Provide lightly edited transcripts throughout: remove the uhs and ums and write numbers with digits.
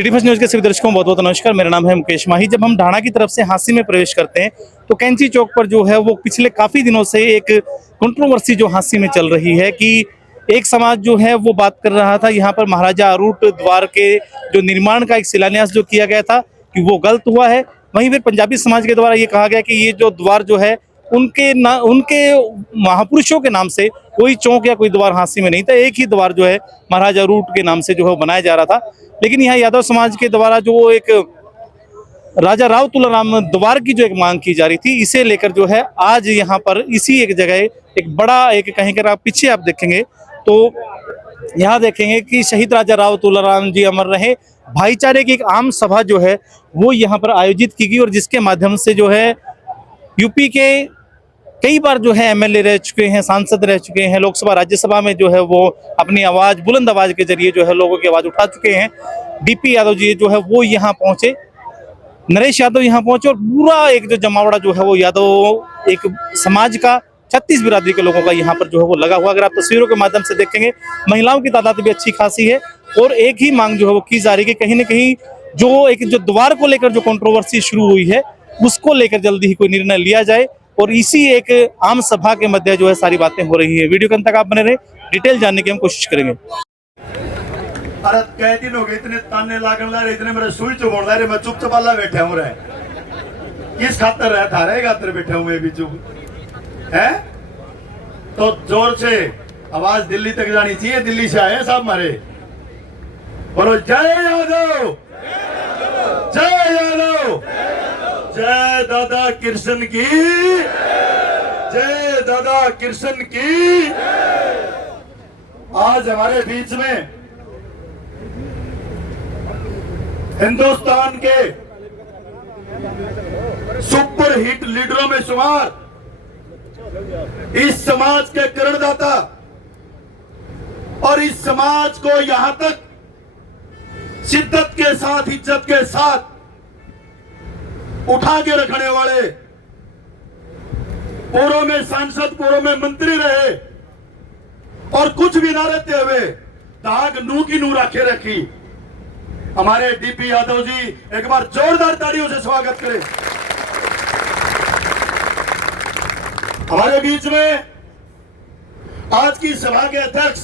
City first news के सभी दर्शकों बहुत बहुत नमस्कार। मेरा नाम है मुकेश माही। जब हम ढाणा की तरफ से हांसी में प्रवेश करते हैं तो कैंची चौक पर जो है वो पिछले काफी दिनों से एक कंट्रोवर्सी जो हांसी में चल रही है कि एक समाज जो है वो बात कर रहा था यहाँ पर महाराजा अरूट द्वार के जो निर्माण का एक शिलान्यास जो किया गया था कि वो गलत हुआ है। वहीं फिर पंजाबी समाज के द्वारा ये कहा गया कि ये जो द्वार जो है उनके महापुरुषों के नाम से कोई चौक या कोई द्वार हांसी में नहीं था, एक ही द्वार जो है महाराजा अरूट के नाम से जो है बनाया जा रहा था। लेकिन यहाँ यादव समाज के द्वारा जो एक राजा राव तुलाराम द्वार की जो एक मांग की जा रही थी, इसे लेकर जो है आज यहाँ पर इसी एक जगह एक बड़ा एक कहीं कर आप पीछे आप देखेंगे तो यहाँ देखेंगे कि शहीद राजा राव तुलाराम जी अमर रहे भाईचारे की एक आम सभा जो है वो यहाँ पर आयोजित की गई और जिसके माध्यम से जो है यूपी के कई बार जो है एमएलए रह चुके हैं, सांसद रह चुके हैं, लोकसभा राज्यसभा में जो है वो अपनी आवाज बुलंद आवाज के जरिए जो है लोगों की आवाज उठा चुके हैं। डीपी यादव जी जो है वो यहाँ पहुंचे, नरेश यादव यहाँ पहुंचे और पूरा एक जो जमावड़ा जो है वो यादव एक समाज का 36 बिरादरी के लोगों का यहाँ पर जो है वो लगा हुआ। अगर आप तस्वीरों के माध्यम से देखेंगे महिलाओं की तादाद भी अच्छी खासी है और एक ही मांग जो है वो की जा रही है कि कहीं ना कहीं जो एक जो द्वार को लेकर जो कंट्रोवर्सी शुरू हुई है उसको लेकर जल्दी ही कोई निर्णय लिया जाए और इसी एक आम सभा के मध्य जो है सारी बातें हो रही है। वीडियो के अंत तक आप बने रहे, डिटेल जानने की हम कोशिश करेंगे। अरे कई दिन हो गए इतने ताने लागन ला रहे, इतने मेरे सुई चुभोड़ रहे, मैं चुप चपाला बैठा हूँ रहे किस खातर रहे थारे खातर बैठा हूँ मैं भी चुप है। तो जोर से आवाज दिल्ली तक जानी चाहिए, दिल्ली से आए साहब हमारे, बोलो जय यादव, जय यादव, जय दादा कृष्ण की, जय दादा कृष्ण की। आज हमारे बीच में हिंदुस्तान के सुपर हिट लीडरों में शुमार इस समाज के कर्णदाता और इस समाज को यहां तक शिद्दत के साथ, इज्जत के साथ उठा के रखने वाले, पूर्व में सांसद, पूर्व में मंत्री रहे और कुछ भी ना रहते हुए दाग नू की नू राखे रखी हमारे डीपी यादव जी, एक बार जोरदार तालियों से स्वागत करें। हमारे बीच में आज की सभा के अध्यक्ष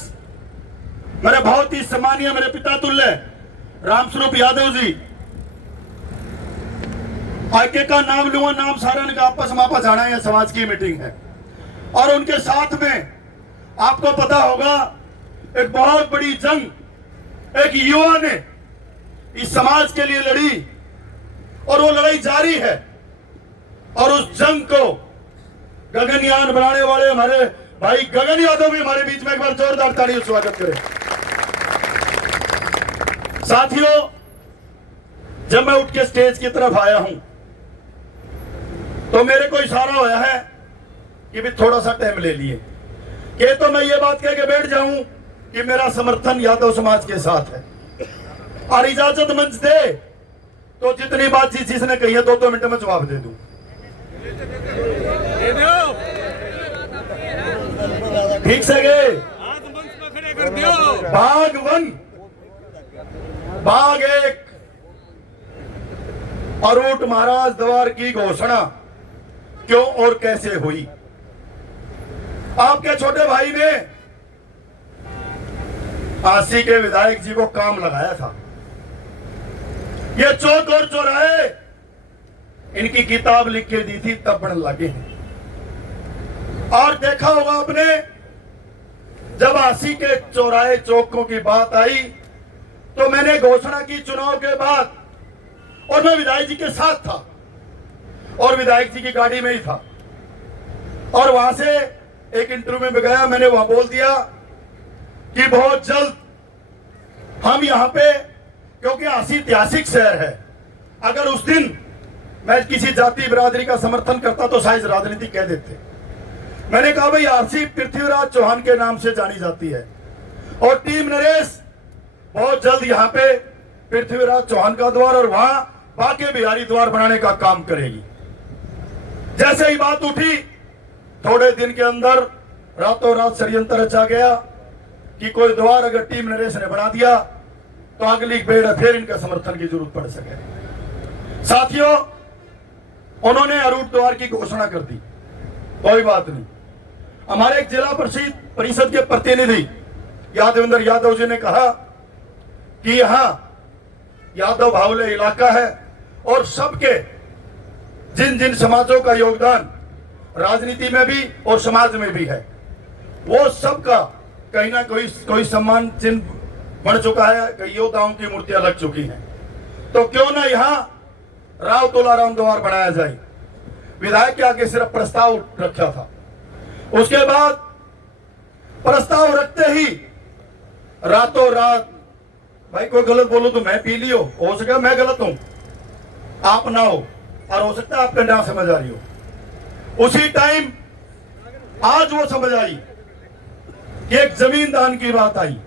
मेरे बहुत ही सम्मानीय मेरे पिता तुल्य रामस्वरूप यादव जी, आके का नाम लूंगा, नाम सारा का आपस में आपस जाना है, समाज की मीटिंग है और उनके साथ में आपको पता होगा एक बहुत बड़ी जंग एक युवा ने इस समाज के लिए लड़ी और वो लड़ाई जारी है और उस जंग को गगनयान बनाने वाले हमारे भाई गगन यादव भी हमारे बीच में, एक बार जोरदार तालियों से स्वागत करें। साथियों, जब मैं उठ के स्टेज की तरफ आया हूं तो मेरे को इशारा होया है कि भी थोड़ा सा टाइम ले लिए कि तो मैं ये बात कह के बैठ जाऊं कि मेरा समर्थन यादव समाज के साथ है और इजाजत मंच दे तो जितनी बात जिसने कही है 2 मिनट में जवाब दे दूं। ठीक से गए भाग 1, भाग 1 अरूट महाराज द्वार की घोषणा क्यों और कैसे हुई। आपके छोटे भाई ने आसी के विधायक जी को काम लगाया था, ये चौक और चौराहे इनकी किताब लिख के दी थी तब बढ़ने लगे हैं। और देखा होगा आपने जब आसी के चौराहे चौकों की बात आई तो मैंने घोषणा की चुनाव के बाद और मैं विधायक जी के साथ था और विधायक जी की गाड़ी में ही था और वहां से एक इंटरव्यू में गया, मैंने वहां बोल दिया कि बहुत जल्द हम यहां पे, क्योंकि आसी ऐतिहासिक शहर है, अगर उस दिन मैं किसी जाति बिरादरी का समर्थन करता तो शायद राजनीति कह देते। मैंने कहा भाई आरसी पृथ्वीराज चौहान के नाम से जानी जाती है और टीम नरेश बहुत जल्द यहाँ पे पृथ्वीराज चौहान का द्वार और वहां बाके बिहारी द्वार बनाने का काम करेगी। जैसे ही बात उठी थोड़े दिन के अंदर रातों रात षड्यंत्र रचा गया कि कोई द्वार अगर टीम नरेश ने बना दिया तो अगली बेड़ फिर इनका समर्थन की जरूरत पड़ सके। साथियों, उन्होंने अरूट द्वार की घोषणा कर दी, कोई बात नहीं। हमारे एक जिला परिषद के प्रतिनिधि यादवेंद्र यादव जी ने कहा कि यहां यादव बाहुल्य इलाका है और सबके जिन जिन समाजों का योगदान राजनीति में भी और समाज में भी है, वो सबका कहीं ना कोई सम्मान चिन्ह बन चुका है, कई योद्धाओं की मूर्तियां लग चुकी हैं। तो क्यों ना यहां राव तुलाराम द्वार बनाया जाए। विधायक के आगे सिर्फ प्रस्ताव रखा था, उसके बाद प्रस्ताव रखते ही रातों रात, भाई कोई गलत बोलो तो मैं पी लियो, हो सके मैं गलत हूं, आप ना हो, और हो सकता है आपका ना समझ आ रही हो। उसी टाइम आज वो समझ आई कि एक जमीन दान की बात आई।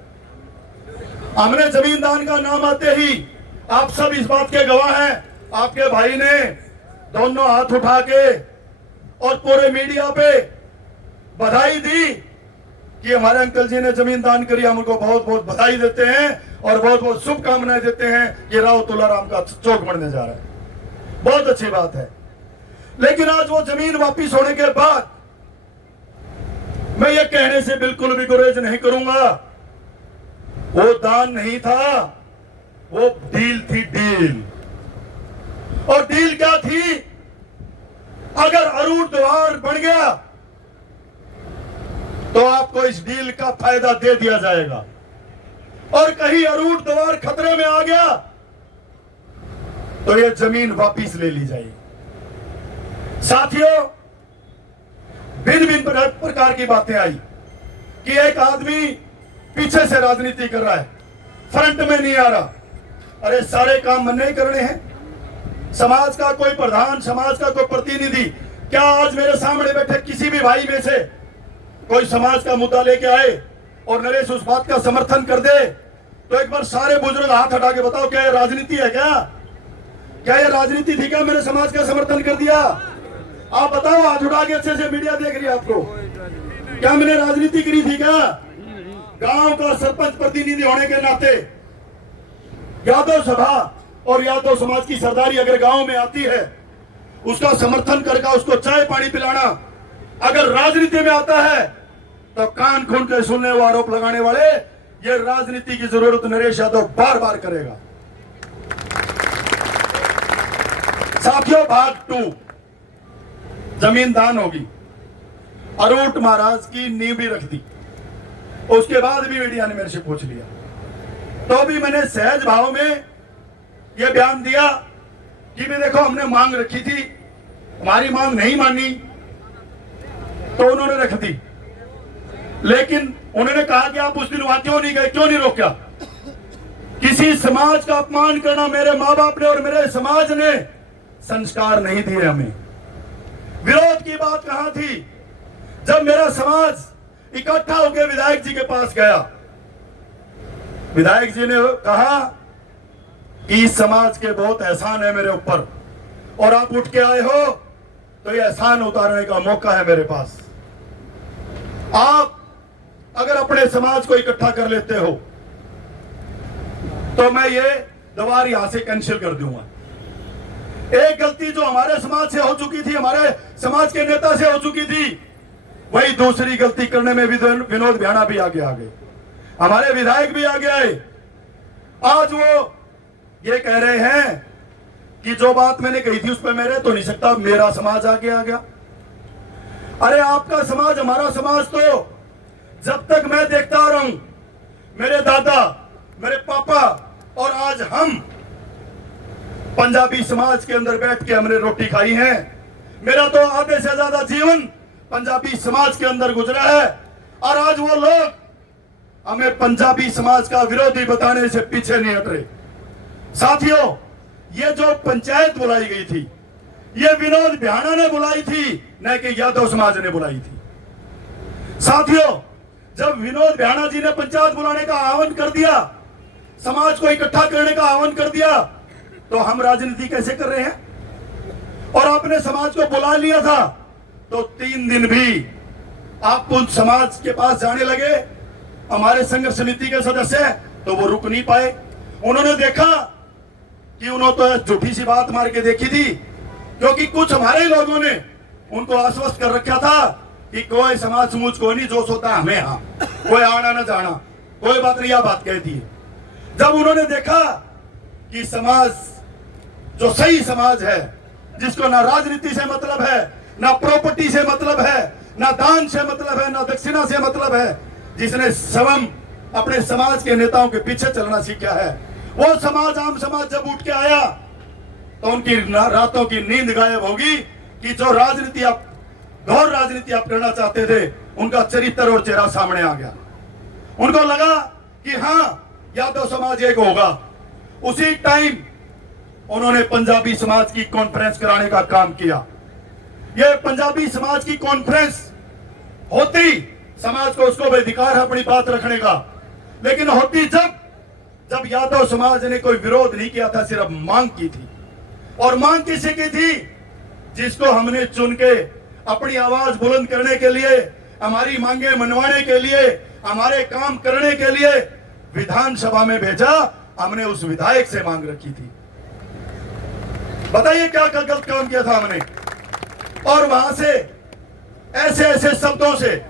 हमने जमीन दान का नाम आते ही, आप सब इस बात के गवाह हैं, आपके भाई ने दोनों हाथ उठा के और पूरे मीडिया पे बधाई दी कि हमारे अंकल जी ने जमीन दान करी। हम उनको बहुत बहुत बधाई देते हैं और बहुत बहुत शुभकामनाएं देते हैं कि राव तुलाराम का चौक बनने जा रहा है, बहुत अच्छी बात है। लेकिन आज वो जमीन वापिस होने के बाद मैं ये कहने से बिल्कुल भी गुरेज नहीं करूंगा, वो दान नहीं था, वो डील थी, डील। और डील क्या थी? अगर अरूट द्वार बन गया तो आपको इस डील का फायदा दे दिया जाएगा, और कहीं अरूट द्वार खतरे में आ गया तो ये जमीन वापिस ले ली जाएगी। साथियों, भिन्न भिन्न प्रकार की बातें आई कि एक आदमी पीछे से राजनीति कर रहा है, फ्रंट में नहीं आ रहा। अरे सारे काम मन नहीं करने हैं। समाज का कोई प्रधान, समाज का कोई प्रतिनिधि, क्या आज मेरे सामने बैठे किसी भी भाई में से कोई समाज का मुद्दा लेके आए और नरेश उस बात का समर्थन कर दे, तो एक बार सारे बुजुर्ग हाथ हटा के बताओ, क्या ये राजनीति है? क्या ये राजनीति थी? क्या मेरे समाज का समर्थन कर दिया? आप बताओ, हाथ उठा के, अच्छे से मीडिया देख रही है आपको, क्या मैंने राजनीति करी थी? क्या गांव का सरपंच प्रतिनिधि होने के नाते यादव सभा और यादव समाज की सरदारी अगर गांव में आती है, उसका समर्थन करके उसको चाय पानी पिलाना अगर राजनीति में आता है, तो कान खोल के सुनने वो आरोप लगाने वाले, ये राजनीति की जरूरत नरेश यादव बार बार करेगा। साथियों, भाग 2 जमीन दान होगी। अरूट महाराज की नींव भी रख दी, उसके बाद भी मीडिया ने मेरे से पूछ लिया, तो भी मैंने सहज भाव में यह बयान दिया कि भी देखो, हमने मांग रखी थी, हमारी मांग नहीं मानी तो उन्होंने रख दी। लेकिन उन्होंने कहा कि आप उस दिन वहां क्यों नहीं गए, क्यों नहीं रोका? किसी समाज का अपमान करना मेरे माँ बाप ने और मेरे समाज ने संस्कार नहीं दिए हमें। विरोध की बात कहां थी? जब मेरा समाज इकट्ठा होकर विधायक जी के पास गया, विधायक जी ने कहा कि इस समाज के बहुत एहसान है मेरे ऊपर, और आप उठ के आए हो तो ये एहसान उतारने का मौका है मेरे पास। आप अगर अपने समाज को इकट्ठा कर लेते हो तो मैं ये दवार यहां से कैंसिल कर दूंगा। एक गलती जो हमारे समाज से हो चुकी थी, हमारे समाज के नेता से हो चुकी थी, वही दूसरी गलती करने में भी विनोद भ्याणा भी आगे आ गए, हमारे विधायक भी आगे आए। आज वो ये कह रहे हैं कि जो बात मैंने कही थी उस पर मैं रह तो नहीं सकता, मेरा समाज आगे आ गया। अरे आपका समाज, हमारा समाज तो जब तक मैं देखता आ रहा हूं, मेरे दादा, मेरे पापा और आज हम पंजाबी समाज के अंदर बैठ के हमने रोटी खाई है। मेरा तो आधे से ज्यादा जीवन पंजाबी समाज के अंदर गुजरा है, और आज वो लोग हमें पंजाबी समाज का विरोधी बताने से पीछे नहीं हट रहे। साथियों, ये जो पंचायत बुलाई गई थी, ये विनोद भ्याणा ने बुलाई थी, न कि यादव समाज ने बुलाई थी। साथियों, जब विनोद भ्याणा जी ने पंचायत बुलाने का आह्वान कर दिया, समाज को इकट्ठा करने का आह्वान कर दिया, तो हम राजनीति कैसे कर रहे हैं? और आपने समाज को बुला लिया था तो 3 दिन भी आप उन समाज के पास जाने लगे, हमारे संघर्ष समिति के सदस्य, तो वो रुक नहीं पाए। उन्होंने देखा कि उन्होंने तो झूठी सी बात मार के देखी थी, क्योंकि कुछ हमारे लोगों ने उनको आश्वस्त कर रखा था कि कोई समाज समूह को नहीं, जो सोता हमें, हाँ कोई आना न जाना, कोई बात नहीं, यह बात कहती है। जब उन्होंने देखा कि समाज जो सही समाज है, जिसको ना राजनीति से मतलब है, ना प्रॉपर्टी से मतलब है, ना दान से मतलब है, ना दक्षिणा से मतलब है, जिसने स्वयं अपने समाज के नेताओं के पीछे चलना सीखा है, वो समाज, आम समाज जब उठ के आया तो उनकी रातों की नींद गायब होगी कि जो राजनीति आप, घोर राजनीति आप करना चाहते थे, उनका चरित्र और चेहरा सामने आ गया। उनको लगा कि हाँ, यादव समाज एक होगा। उसी टाइम उन्होंने पंजाबी समाज की कॉन्फ्रेंस कराने का काम किया। यह पंजाबी समाज की कॉन्फ्रेंस होती, समाज को उसको भी अधिकार है अपनी बात रखने का, लेकिन होती जब यादव समाज ने कोई विरोध नहीं किया था, सिर्फ मांग की थी। और मांग किसी की थी? जिसको हमने चुन के अपनी आवाज बुलंद करने के लिए, हमारी मांगे मनवाने के लिए, हमारे काम करने के लिए विधानसभा में भेजा, हमने उस विधायक से मांग रखी थी। बताइए क्या गलत काम किया था हमने? और वहां से ऐसे ऐसे शब्दों से,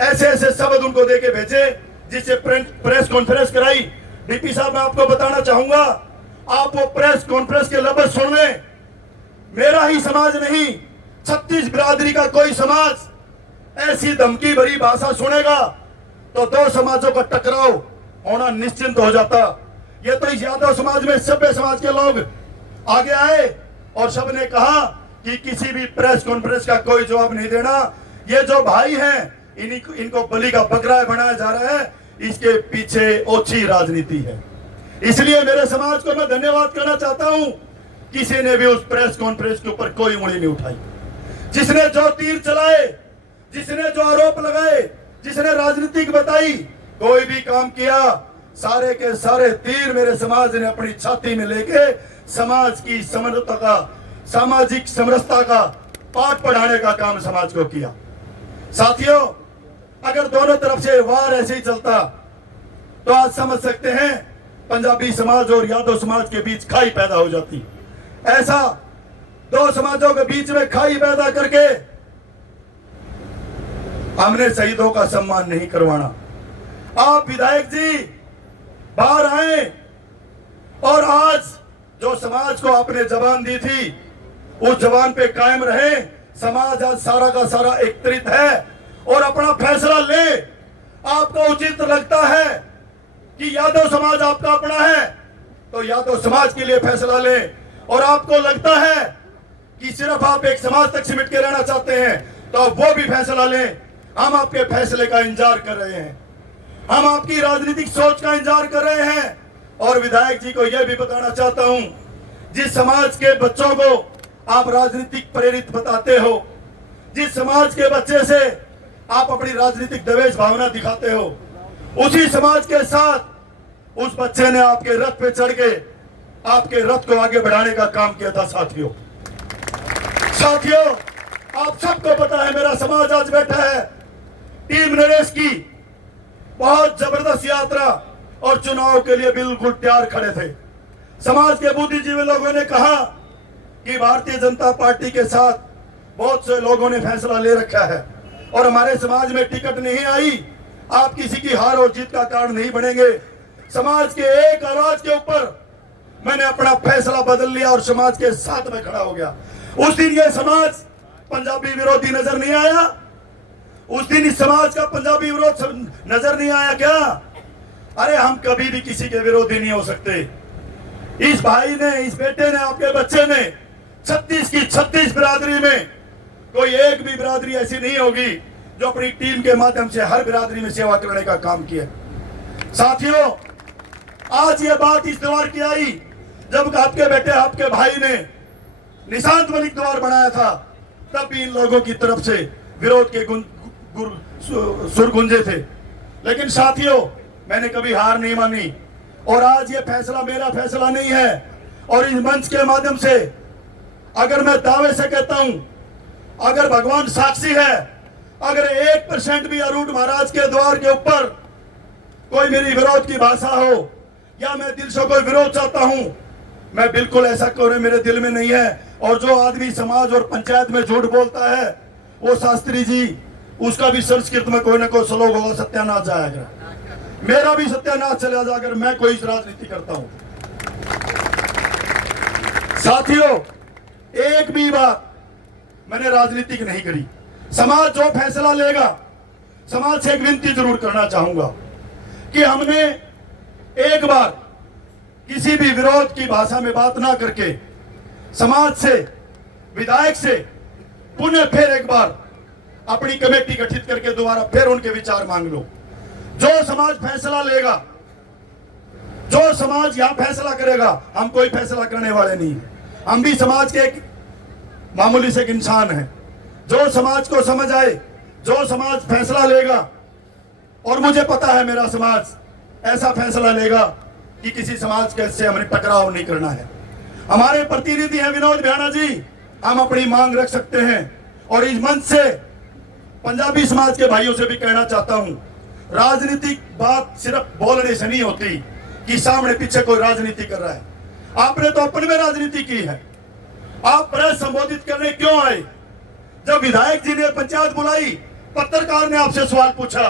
ऐसे ऐसे शब्द उनको देके भेजे, जिससे प्रेस कॉन्फ्रेंस कराई। डीपी साहब, मैं आपको बताना चाहूंगा, आप वो प्रेस कॉन्फ्रेंस के लफ्ज सुन लें। मेरा ही समाज नहीं, 36 बिरादरी का कोई समाज ऐसी धमकी भरी भाषा सुनेगा तो दो समाजों का टकराव होना निश्चिंत हो जाता। ये तो इस यादव समाज में सभ्य समाज के लोग आगे आए और सबने कहा कि किसी भी प्रेस कॉन्फ्रेंस का कोई जवाब नहीं देना। ये जो भाई हैं, इनको बलि का बकरा बनाया जा रहा है, इसके पीछे ओछी राजनीति है। इसलिए मेरे समाज को मैं धन्यवाद करना चाहता हूं, किसी ने भी उस प्रेस कॉन्फ्रेंस के ऊपर कोई उंगली नहीं उठाई। जिसने जो तीर चलाए, जिसने जो आरोप लगाए, जिसने राजनीतिक बताई, कोई भी काम किया, सारे के सारे तीर मेरे समाज ने अपनी छाती में लेके समाज की समरसता का, सामाजिक समरसता का पाठ पढ़ाने का काम समाज को किया। साथियों, अगर दोनों तरफ से वार ऐसे ही चलता तो आज समझ सकते हैं पंजाबी समाज और यादव समाज के बीच खाई पैदा हो जाती। ऐसा दो समाजों के बीच में खाई पैदा करके हमने शहीदों का सम्मान नहीं करवाना। आप विधायक जी बाहर आए और आज जो समाज को आपने जबान दी थी, उस जबान पे कायम रहे। समाज आज सारा का सारा एकत्रित है और अपना फैसला ले। आपको उचित लगता है कि यादव समाज आपका अपना है तो यादव समाज के लिए फैसला ले, और आपको लगता है कि सिर्फ आप एक समाज तक सिमट के रहना चाहते हैं तो वो भी फैसला लें। हम आपके फैसले का इंतजार कर रहे हैं, हम आपकी राजनीतिक सोच का इंतजार कर रहे हैं। और विधायक जी को यह भी बताना चाहता हूं, जिस समाज के बच्चों को आप राजनीतिक प्रेरित बताते हो, जिस समाज के बच्चे से आप अपनी राजनीतिक दवेश भावना दिखाते हो, उसी समाज के साथ उस बच्चे ने आपके रथ पे चढ़ के आपके रथ को आगे बढ़ाने का काम किया था। साथियों, आप सबको पता है मेरा समाज आज बैठा है टीम नरेश की बहुत जबरदस्त यात्रा और चुनाव के लिए बिल्कुल तैयार खड़े थे। समाज के बुद्धिजीवी लोगों ने कहा कि भारतीय जनता पार्टी के साथ बहुत से लोगों ने फैसला ले रखा है और हमारे समाज में टिकट नहीं आई, आप किसी की हार और जीत का कारण नहीं बनेंगे। समाज के एक आवाज के ऊपर मैंने अपना फैसला बदल लिया और समाज के साथ में खड़ा हो गया। उस दिन ये समाज पंजाबी विरोधी नजर नहीं आया? उस दिन इस समाज का पंजाबी विरोध नजर नहीं आया क्या? अरे हम कभी भी किसी के विरोधी नहीं हो सकते। इस भाई ने, इस बेटे ने, आपके बच्चे ने 36 की 36 बिरादरी में कोई एक भी बिरादरी ऐसी नहीं होगी जो अपनी टीम के माध्यम से हर बिरादरी में सेवा करने का काम किया। साथियों, आज ये बात इस द्वार की आई जब आपके बेटे, आपके भाई ने निशांत मलिक द्वार बनाया था, तब भी इन लोगों की तरफ से विरोध के सुर गुंजे थे। लेकिन साथियों, मैंने कभी हार नहीं मानी और आज ये फैसला मेरा फैसला नहीं है। और इस मंच के माध्यम से अगर मैं दावे से कहता हूं, अगर भगवान साक्षी है, अगर 1% भी अरूट महाराज के द्वार के ऊपर कोई मेरी विरोध की भाषा हो या मैं दिल से कोई विरोध चाहता हूं, मैं बिल्कुल ऐसा कोई मेरे दिल में नहीं है। और जो आदमी समाज और पंचायत में झूठ बोलता है, वो शास्त्री जी, उसका भी संस्कृत में कोई ना कोई श्लोक होगा, सत्यानाश जाएगा। मेरा भी सत्यानाश चला जाएगा अगर मैं कोई राजनीति करता हूं। साथियों, एक भी बात मैंने राजनीतिक नहीं करी। समाज जो फैसला लेगा, समाज से एक विनती जरूर करना चाहूंगा कि हमने एक बार किसी भी विरोध की भाषा में बात ना करके समाज से, विधायक से पुनः फिर एक बार अपनी कमेटी गठित करके दोबारा फिर उनके विचार मांग लो। जो समाज फैसला लेगा, जो समाज यहां फैसला करेगा, हम कोई फैसला करने वाले नहीं है। हम भी समाज के एक मामूली से एक इंसान हैं। जो समाज को समझ आए, जो समाज फैसला लेगा, और मुझे पता है मेरा समाज ऐसा फैसला लेगा कि किसी समाज के से हमें टकराव नहीं करना है। हमारे प्रतिनिधि हैं विनोद भ्याणा जी, हम अपनी मांग रख सकते हैं। और इस मंच से पंजाबी समाज के भाइयों से भी कहना चाहता हूं, राजनीतिक बात सिर्फ बोलने से नहीं होती कि सामने पीछे कोई राजनीति कर रहा है। आपने तो अपने में राजनीति की है। आप प्रेस संबोधित करने क्यों आए? जब विधायक जी ने पंचायत बुलाई, पत्रकार ने आपसे सवाल पूछा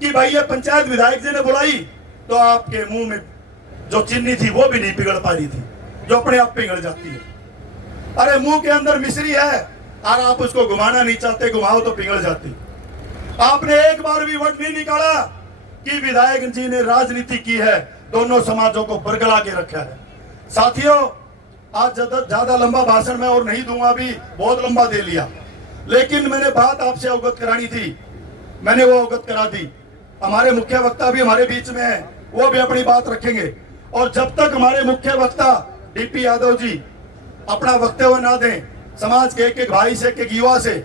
कि भाई ये पंचायत विधायक जी ने बुलाई, तो आपके मुंह में जो चीनी थी वो भी नहीं पिघल पा रही थी, जो अपने आप पिघल जाती है। अरे मुंह के अंदर मिश्री है और आप उसको घुमाना नहीं चाहते, घुमाओ तो पिघल जाती। आपने एक बार भी वर्ड नहीं निकाला कि विधायक जी ने राजनीति की है, दोनों समाजों को बरगला के रखा है। साथियों, आज ज्यादा लंबा भाषण मैं और नहीं दूंगा, अभी बहुत लंबा दे लिया, लेकिन मैंने बात आपसे अवगत करानी थी, मैंने वो अवगत करा दी। हमारे मुख्य वक्ता भी हमारे बीच में है, वो भी अपनी बात रखेंगे। और जब तक हमारे मुख्य वक्ता डीपी यादव जी अपना वक्तव्य ना दें, समाज के एक एक भाई से, एक एक युवा से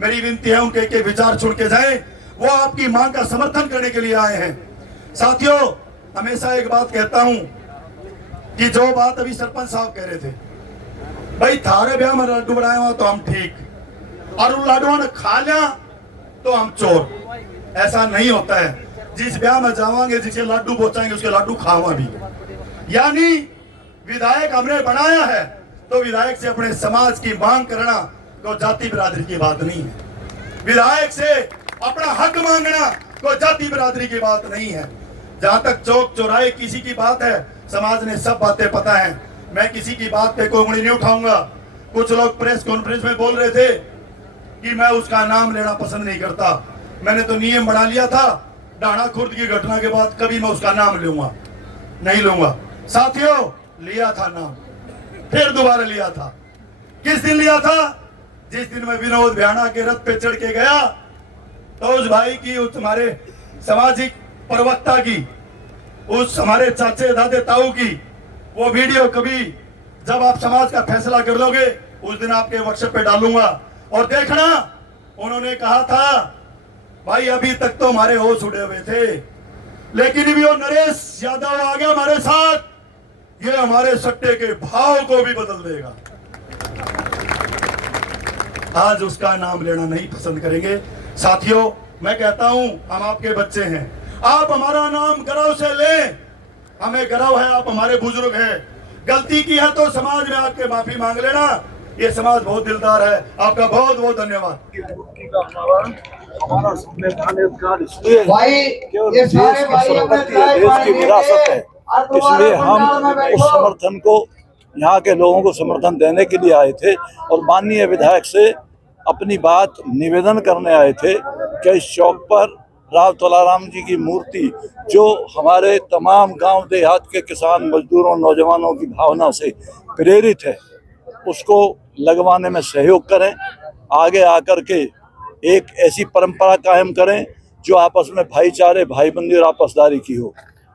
मेरी विनती है, उनके एक एक विचार सुन के जाएं। वो आपकी मांग का समर्थन करने के लिए आए हैं। साथियों, हमेशा एक बात कहता हूं कि जो बात अभी सरपंच साहब कह रहे थे, भाई थारे ब्याह में लड्डू बनाए हुआ तो हम ठीक, और उन लड्डुओं ने खा लिया तो हम चोर। ऐसा नहीं होता है। जिस ब्याह में जावांगे, जिसे लड्डू पहुंचाएंगे, उसके लड्डू खावा भी। यानी विधायक हमने बनाया है तो विधायक से अपने समाज की मांग करना कोई जाति बिरादरी की बात नहीं है। विधायक से अपना हक मांगना कोई जाति बिरादरी की बात नहीं है। जहां तक चौक चौराहे किसी की बात है, समाज ने सब बातें पता है, मैं किसी की बात पे कोई उंगली नहीं उठाऊंगा। कुछ लोग प्रेस कॉन्फ्रेंस में बोल रहे थे कि मैं उसका नाम लेना पसंद नहीं करता। मैंने तो नियम बना लिया था, ढाणा खुर्द की घटना के बाद कभी मैं उसका नाम लूंगा नहीं लूंगा। साथियों, लिया था नाम, फिर दोबारा लिया था। किस दिन लिया था? जिस दिन मैं विनोद भ्याणा के रथ पे चढ़ के गया, तो उस भाई की, उस हमारे सामाजिक प्रवक्ता की, उस हमारे चाचे दादे ताऊ की वो वीडियो कभी जब आप समाज का फैसला कर लोगे, उस दिन आपके व्हाट्सएप पे डालूंगा। और देखना, उन्होंने कहा था भाई अभी तक तो हमारे होश उड़े हुए थे, लेकिन भी वो नरेश यादव आ गया हमारे साथ, ये हमारे सट्टे के भाव को भी बदल देगा। आज उसका नाम लेना नहीं पसंद करेंगे। साथियों, मैं कहता हूं, हम आपके बच्चे हैं, आप हमारा नाम गर्व से लें। हमें गर्व है, आप हमारे बुजुर्ग हैं। गलती की है तो समाज में आके माफी मांग लेना। ये समाज बहुत दिलदार है। आपका बहुत बहुत धन्यवाद। हमारा संविधान अधिकार इसलिए भाई, ये सारे भाई संपत्ति है, देश की विरासत है, इसलिए हम उस समर्थन को, यहाँ के लोगों को समर्थन देने के लिए आए थे। और माननीय विधायक से अपनी बात निवेदन करने आए थे कि इस चौक पर राव तुलाराम जी की मूर्ति, जो हमारे तमाम गांव देहात के किसान मजदूरों नौजवानों की भावना से प्रेरित है, उसको लगवाने में सहयोग करें। आगे आकर के एक ऐसी परंपरा कायम करें जो आपस में भाईचारे, भाईबंदी और आपसदारी की हो।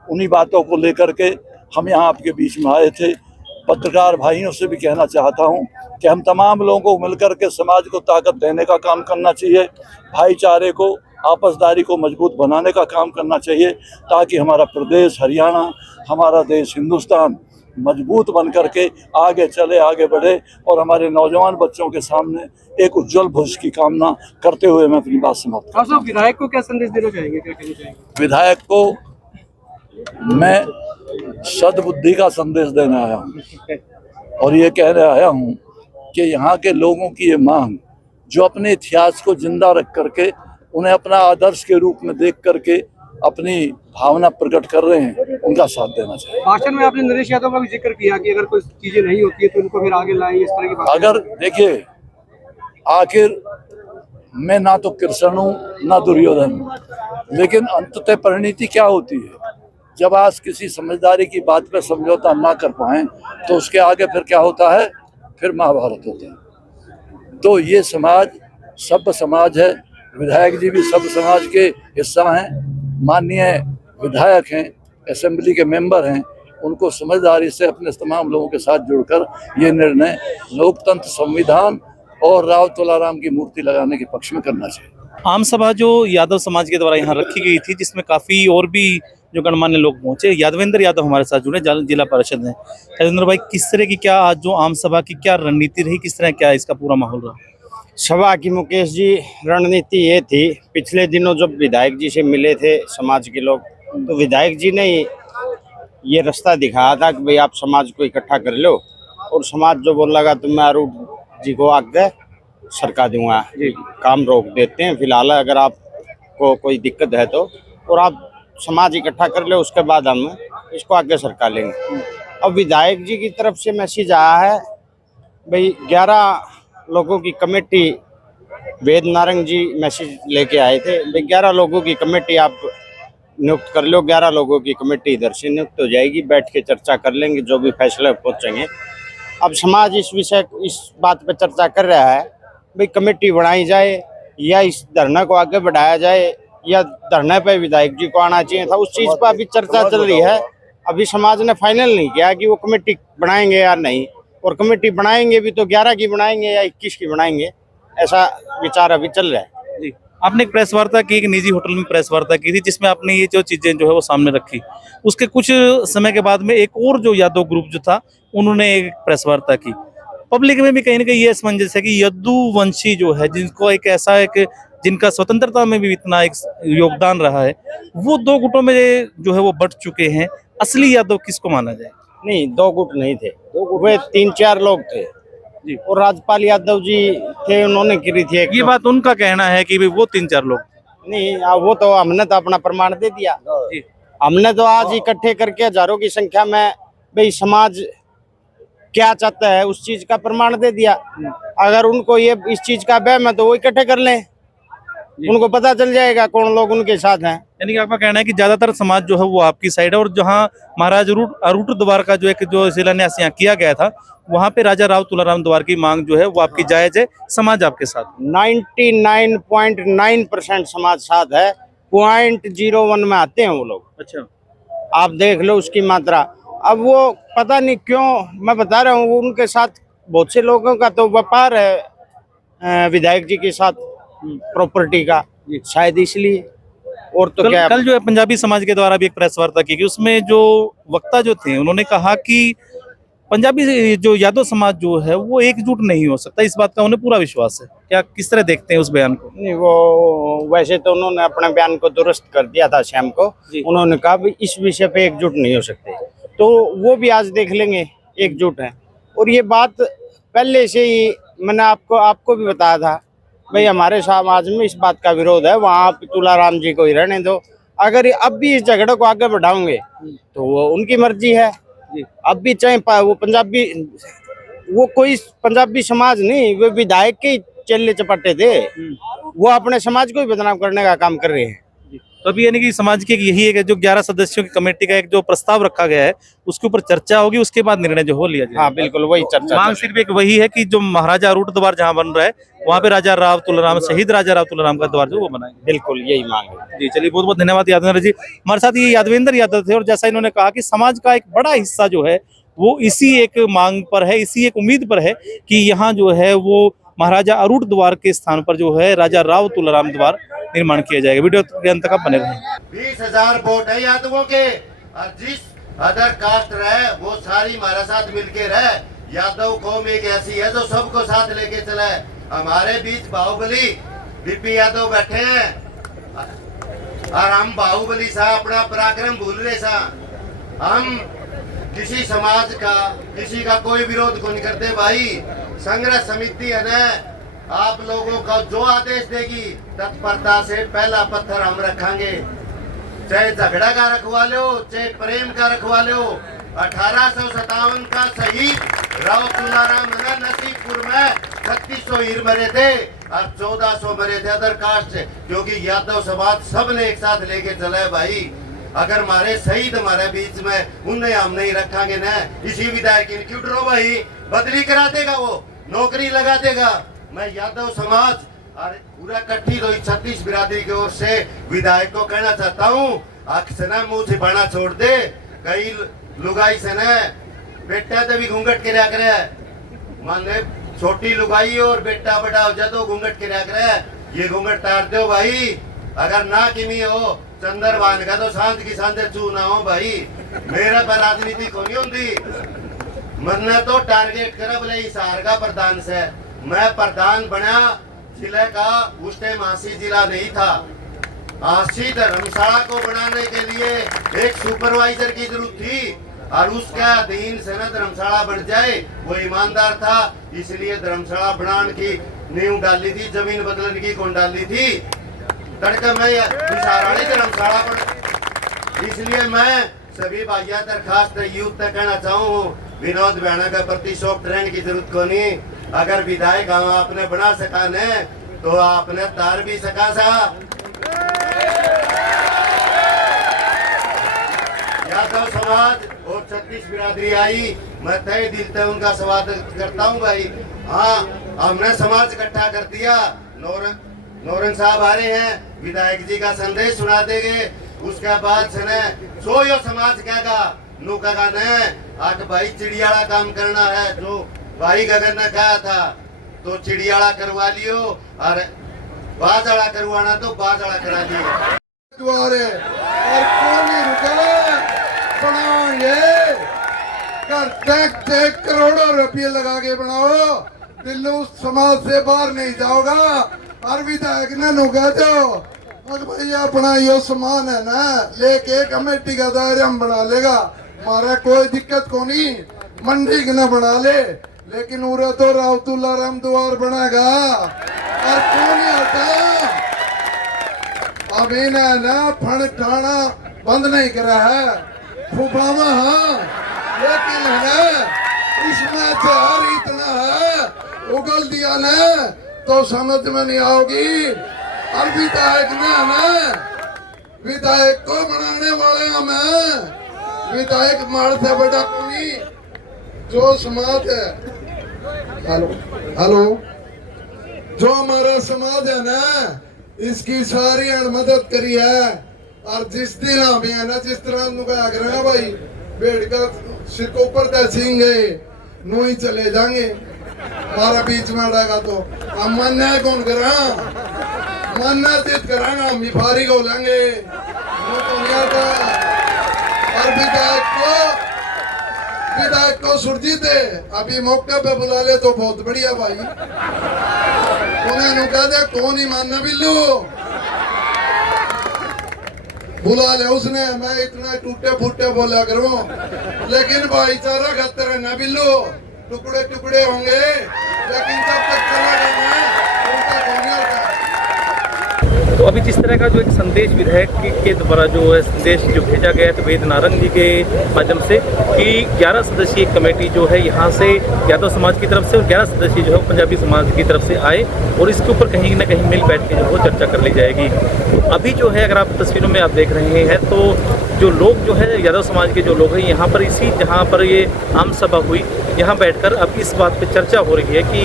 उन्हीं बातों को लेकर के हम यहाँ आपके बीच में आए थे। पत्रकार भाइयों से भी कहना चाहता हूँ कि हम तमाम लोगों को मिलकर के समाज को ताकत देने का काम करना चाहिए, भाईचारे को, आपसदारी को मजबूत बनाने का काम करना चाहिए, ताकि हमारा प्रदेश हरियाणा, हमारा देश हिंदुस्तान मजबूत बन करके आगे चले, आगे बढ़े। और हमारे नौजवान बच्चों के सामने एक उज्जवल भविष्य की कामना करते हुए मैं अपनी बात समाप्त करता हूं। विधायक को क्या संदेश देना चाहेंगे, क्या कहना चाहेंगे? विधायक को मैं सद्बुद्धि का संदेश देने आया हूँ और ये कहने आया हूँ कि यहाँ के लोगों की ये मांग, जो अपने इतिहास को जिंदा रख करके उन्हें अपना आदर्श के रूप में देख करके अपनी भावना प्रकट कर रहे हैं, उनका साथ देना चाहिए। भाषण में आपने नरेश यादव का भी जिक्र किया कि अगर कोई चीजें नहीं होती है तो उनको फिर आगे लाएं, इस तरह की बात। अगर देखिए, आखिर मैं ना तो कृष्ण हूँ ना दुर्योधन हूँ, लेकिन अंततः परिणति क्या होती है? जब आज किसी समझदारी की बात पे समझौता ना कर पाए तो उसके आगे फिर क्या होता है? फिर महाभारत होता है। तो ये समाज सभ्य समाज है, विधायक जी भी सभ्य समाज के हिस्सा हैं, माननीय विधायक हैं, असेंबली के मेंबर हैं, उनको समझदारी से अपने तमाम लोगों के साथ जुड़कर ये निर्णय लोकतंत्र, संविधान और राव तुलाराम की मूर्ति लगाने के पक्ष में करना चाहिए। आम सभा जो यादव समाज के द्वारा यहाँ रखी गई थी, जिसमें काफी और भी जो गणमान्य लोग पहुंचे, यादवेंद्र यादव हमारे साथ जुड़े, जिला परिषद हैं। यादवेंद्र भाई, किस तरह की क्या आज जो आम सभा की क्या रणनीति रही, किस तरह क्या इसका पूरा माहौल रहा? सभा की मुकेश जी रणनीति ये थी, पिछले दिनों जब विधायक जी से मिले थे समाज के लोग, तो विधायक जी ने ये रास्ता दिखाया था कि भाई आप समाज को इकट्ठा कर लो, और समाज जो बोल लगा तो मैं अरूट जी को आगे सरका दूंगा, काम रोक देते हैं फिलहाल, अगर आपको कोई दिक्कत है तो, और आप समाज इकट्ठा कर ले, उसके बाद हम इसको आगे सरका लेंगे। अब विधायक जी की तरफ से मैसेज आया है, भाई 11 लोगों की कमेटी, वेद नारंग जी मैसेज लेके आए थे, भाई 11 लोगों की कमेटी आप नियुक्त कर लो। 11 लोगों की कमेटी इधर से नियुक्त हो जाएगी, बैठ के चर्चा कर लेंगे, जो भी फैसले पहुंचेंगे। अब समाज इस बात पे चर्चा कर रहा है, भाई कमेटी बनाई जाए या इस धरना को आगे बढ़ाया जाए, या धरने पे विधायक जी को आना चाहिए था, उस चीज पर अभी चर्चा चल रही है। अभी समाज ने फाइनल नहीं किया कि वो कमेटी बनाएंगे या नहीं, और कमेटी बनाएंगे भी तो 11 की बनाएंगे या 21 की बनाएंगे, ऐसा विचार अभी चल रहा है। जी, आपने एक प्रेस वार्ता की, एक निजी होटल में प्रेस वार्ता की थी, जिसमें आपने ये जो चीजें जो है वो सामने रखी। उसके कुछ समय के बाद में एक और जो यादव ग्रुप जो था, उन्होंने एक प्रेस वार्ता की। पब्लिक में भी कहीं ना कहीं ये असमंजस है कि यदुवंशी जो है, जिनको एक ऐसा एक जिनका स्वतंत्रता में भी इतना एक योगदान रहा है, वो 2 गुटों में जो है वो बट चुके हैं। असली यादव किसको माना जाए? नहीं, 2 गुट नहीं थे, वे 3-4 लोग थे जी। और राजपाल यादव जी थे, उन्होंने करी थी ये बात उनका कहना है कि वो 3-4 लोग नहीं, वो तो हमने तो अपना प्रमाण दे दिया। हमने तो आज इकट्ठे करके हजारों की संख्या में भाई समाज क्या चाहता है उस चीज का प्रमाण दे दिया। अगर उनको ये इस चीज का वहम है तो वो इकट्ठे कर लें, उनको पता चल जाएगा कौन लोग उनके साथ हैं। यानी कि आपका कहना है कि ज्यादातर समाज जो है वो आपकी साइड है, और जहां महाराज अरूट द्वार का जो एक जो शिलान्यास यहाँ किया गया था, वहां पे राजा राव तुलाराम द्वार की मांग जो है वो आपकी जायज है, समाज आपके साथ 99.9% समाज साथ है, 0.01 में आते हैं वो लोग। अच्छा, आप देख लो उसकी मात्रा। अब वो पता नहीं क्यों, मैं बता रहा हूँ, उनके साथ बहुत से लोगों का तो व्यापार है विधायक जी के साथ प्रॉपर्टी का, शायद इसलिए। और तो क्या, कल जो है पंजाबी समाज के द्वारा भी एक प्रेस वार्ता की गई, उसमें जो वक्ता जो थे उन्होंने कहा कि पंजाबी जो यादव समाज जो है वो एकजुट नहीं हो सकता, इस बात का उन्हें पूरा विश्वास है। क्या किस तरह देखते हैं उस बयान को? नहीं, वो वैसे तो उन्होंने अपने बयान को दुरुस्त कर दिया था शाम को। उन्होंने कहा भी इस विषय पे एकजुट नहीं हो सकते, तो वो भी आज देख लेंगे एकजुट है। और ये बात पहले से ही मैंने आपको भी बताया था, भाई हमारे समाज में इस बात का विरोध है, वहाँ आप तुलाराम जी को ही रहने दो। अगर अब भी इस झगड़े को आगे बढ़ाओगे तो वो उनकी मर्जी है। अब भी चाहे वो पंजाबी, वो कोई पंजाबी समाज नहीं, वे विधायक के चेले चपाटे थे, वो अपने समाज को ही बदनाम करने का काम कर रहे हैं। तो अभी यानी कि समाज की यही है कि जो 11 सदस्यों की कमेटी का एक जो प्रस्ताव रखा गया है, उसके ऊपर चर्चा होगी, उसके बाद निर्णय जो हो लिया जाएगा। हाँ बिल्कुल, वही चर्चा। मांग सिर्फ एक वही है कि जो महाराजा अरूट द्वार जहाँ बन रहा है, वहाँ पे राजा राव तुलाराम, शहीद राजा राव तुलाराम का द्वार जो वो बनाएंगे। बिल्कुल यही मांग है। जी, चलिए, बहुत बहुत धन्यवाद यादवेंद्र जी। हमारे साथ ये यादवेंद्र यादव थे, और जैसा इन्होंने कहा कि समाज का एक बड़ा हिस्सा जो है वो इसी एक मांग पर है, इसी एक उम्मीद पर है कि यहाँ जो है वो महाराजा अरूट द्वार के स्थान पर जो है राजा राव तुलाराम द्वार निर्माण किया जाएगा। वीडियो के अंत तक बने रहें। 20,000 वोट है यादवों के, और जिस अदर कास्ट रहे वो सारी हमारे साथ मिलके रहे। यादव कौम एक ऐसी है जो सबको साथ लेके चले। हमारे बीच बाहुबली बीपी यादव बैठे हैं, और हम बाहुबली सा अपना पराक्रम भूल रहे सा। हम किसी समाज का, किसी का कोई विरोध को नहीं करते भाई। संग्रह समिति है ना, आप लोगों का जो आदेश देगी तत्परता से पहला पत्थर हम रखेंगे। चाहे झगड़ा का रखवा लो, चाहे प्रेम का रखवा लो। 1857 का शहीद राव तुलाराम ने नसीबपुर में 3600 हीर मरे थे और 1400 मरे थे अदर कास्ट से, क्योंकि यादव समाज सब ने एक साथ लेके चला है भाई। अगर हमारे शहीद हमारे बीच में, उन्हें हम नहीं रखेंगे ना, इसी विधायक की क्यों डरो भाई, बदली करा देगा, वो नौकरी लगा देगा। मैं यादव समाज और पूरा कट्ठी रोई 36 बिरादरी की ओर से विधायक को कहना चाहता हूँ, अक्सर मुंह से बना छोड़ दे। कई लुगाई से न बेटा तभी घूंघट के रख रहा है, माने छोटी लुगाई और बेटा बड़ा हो जाए तो घूंघट के रख रहा है। ये घूंघट तार दो भाई, अगर ना किमी हो चंदर बांध का तो शांत की शांत चू ना हो भाई। मेरा पर राजनीति को नहीं होती, मरना तो टारगेट कर बोले हिसार का प्रधान से। मैं प्रधान बना जिले का, उस टाइम आसी जिला नहीं था। आसी धर्मशाला को बनाने के लिए एक सुपरवाइजर की जरूरत थी और उसका अधीन से न धर्मशाला बन जाए, वो ईमानदार था, इसलिए धर्मशाला बनाने की नींव डाली थी, जमीन बदलने की कौन डाली थी, तड़का मैं धर्मशाला पर। इसलिए मैं सभी भाइयों दरखास्त यूथ तक कहना चाहूँ, विनोद बैना के प्रति सॉफ्ट ट्रेंड की जरूरत को नहीं। अगर विधायक हम आपने बना सका न तो आपने तार भी सका सा। यादव समाज और 36 बिरादरी आई, मैं तय दिल से उनका स्वागत करता हूँ भाई। हाँ, हमने समाज इकट्ठा कर दिया। नौरंग साहब आ रहे हैं, विधायक जी का संदेश सुना देंगे। उसके बाद से न सोयो समाज कहेगा नु कहेगा न आठ भाई चिड़ियाड़ा काम करना है, जो भाई गगन ने कहा था, तो चिड़ियाड़ा करवा लियो और बाजाड़ा करवाना तो बाजाड़ा करा लियो। द्वारे और कौन नहीं रुका, बनाओगे कर टैक करोड़ों रुपये लगा के बनाओ, दिल्लू समाज से बाहर नहीं जाओगा। और विधायक ने नुका दो भाई अपना यो सामान है ना, लेके कमेटी का दायरे हम बना लेगा, हमारा कोई दिक्कत को नहीं, मंडी के ना बना ले, लेकिन उरे तो रावतुल्ला राम द्वार बनेगा और कौन नहीं आता। अभी ना फण ठाना बंद नहीं करा है, फुफामा हाँ, लेकिन है इसमें चार इतना है, उगल दिया ना तो समझ में नहीं आओगी। और विधायक ना विधायक को बनाने वाले हमें, विधायक मार से बड़ा कोनी, जो समाज है, हेलो जो हमारा समाज है ना, इसकी सारी मदद करी है। और जिस दिन हम है ना, जिस तरह नुका करेंगे भाई, बेड़ का सिर को ऊपर तहसीन गए नु ही चले जाएंगे, हमारा बीच में रहेगा तो हम मन्ना कौन करा, मन्ना जिद करांगा, हम फारिग हो लेंगे, वो तो नहीं आता। और विधायक को सुरजीत है, अभी मौके पे बुला ले तो बहुत बढ़िया भाई, उन्हें कह दे कौन ही मानना बिल्लू, बुला ले उसने, मैं इतना टूटे फूटे बोला करूं, लेकिन भाईचारा खातर है ना बिल्लू, टुकड़े टुकड़े होंगे, लेकिन जब तक चला गया उनका कौन होता। तो अभी जिस तरह का जो एक संदेश विधायक के द्वारा जो है संदेश जो भेजा गया है तो वेद नारंग जी के माध्यम से कि 11 सदस्यीय कमेटी जो है यहाँ से यादव समाज की तरफ से और 11 सदस्य जो है पंजाबी समाज की तरफ से आए और इसके ऊपर कहीं ना कहीं मिल बैठ के जो वो चर्चा कर ली जाएगी। तो अभी जो है अगर आप तस्वीरों में आप देख रहे हैं तो जो लोग जो है यादव समाज के जो लोग हैं यहाँ पर इसी जहाँ पर ये आम सभा हुई, यहाँ बैठकर अब इस बात पे चर्चा हो रही है कि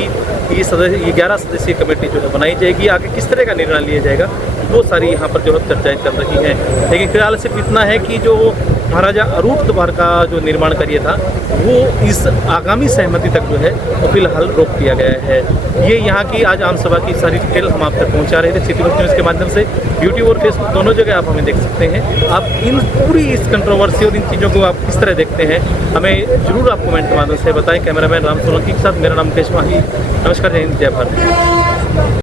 ये 11 सदस्यीय कमेटी जो है बनाई जाएगी, आगे किस तरह का निर्णय लिया जाएगा, वो सारी यहाँ पर जो है चर्चाएं चल रही हैं। लेकिन फिलहाल सिर्फ इतना है कि जो महाराजा अरूट द्वार का जो निर्माण कार्य था वो इस आगामी सहमति तक जो है वो फिलहाल रोक दिया गया है। ये यहाँ की आज आम सभा की सारी डिटेल हम आप तक पहुँचा रहे थे सिटी वक्त न्यूज़ के माध्यम से। यूट्यूब और फेसबुक दोनों जगह आप हमें देख सकते हैं। आप इन पूरी इस कंट्रोवर्सी और इन चीज़ों को आप किस तरह देखते हैं हमें जरूर आप कमेंट के माध्यम से बताएं। कैमरामैन राम सोलंकी के साथ मेरा नाम मुकेश माही। नमस्कार, जय हिंद, जय भारत।